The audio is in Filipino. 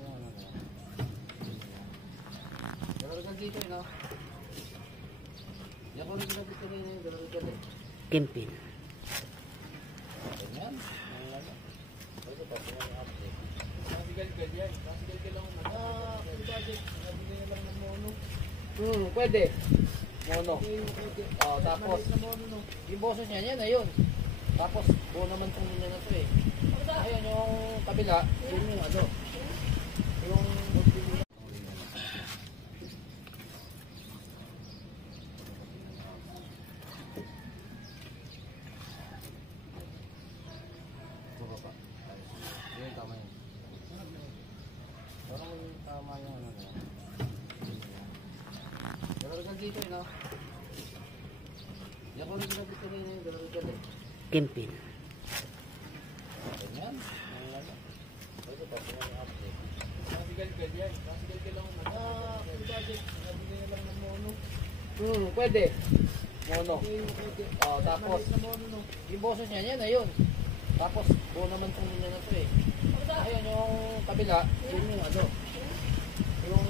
yung ano na. Dalagal dito eh, no? Yan ko rin ginabit kanina yung dalagal eh. Kimpin. Ganyan. Ito pa, yung update. Nasigal-gal yan. Nasigal-gal lang naman. Budget. Nabigay na lang ng mono. Pwede. Mono. Tapos, yung boses niya, yan na yun. Tapos, buo naman itong niya na ito eh. Ayun, yung kabila, yun yung ano. Yung baba. Yun, tama yun. Parang tama yung ano na. Dalagal dito eh, no? Yan ko rin ginabit kanina yung dalagal eh. Kimpin. Ganyan. Ito pa, yung update. Nasigal-gal yan. Nasigal-gal lang naman. Budget. Nabigay na lang ng mono. Pwede. Mono. Tapos, yung boses niya, yan na yun. Tapos, buo naman itong niya na ito eh. Ayun, yung kabila, yun yung ano. Yung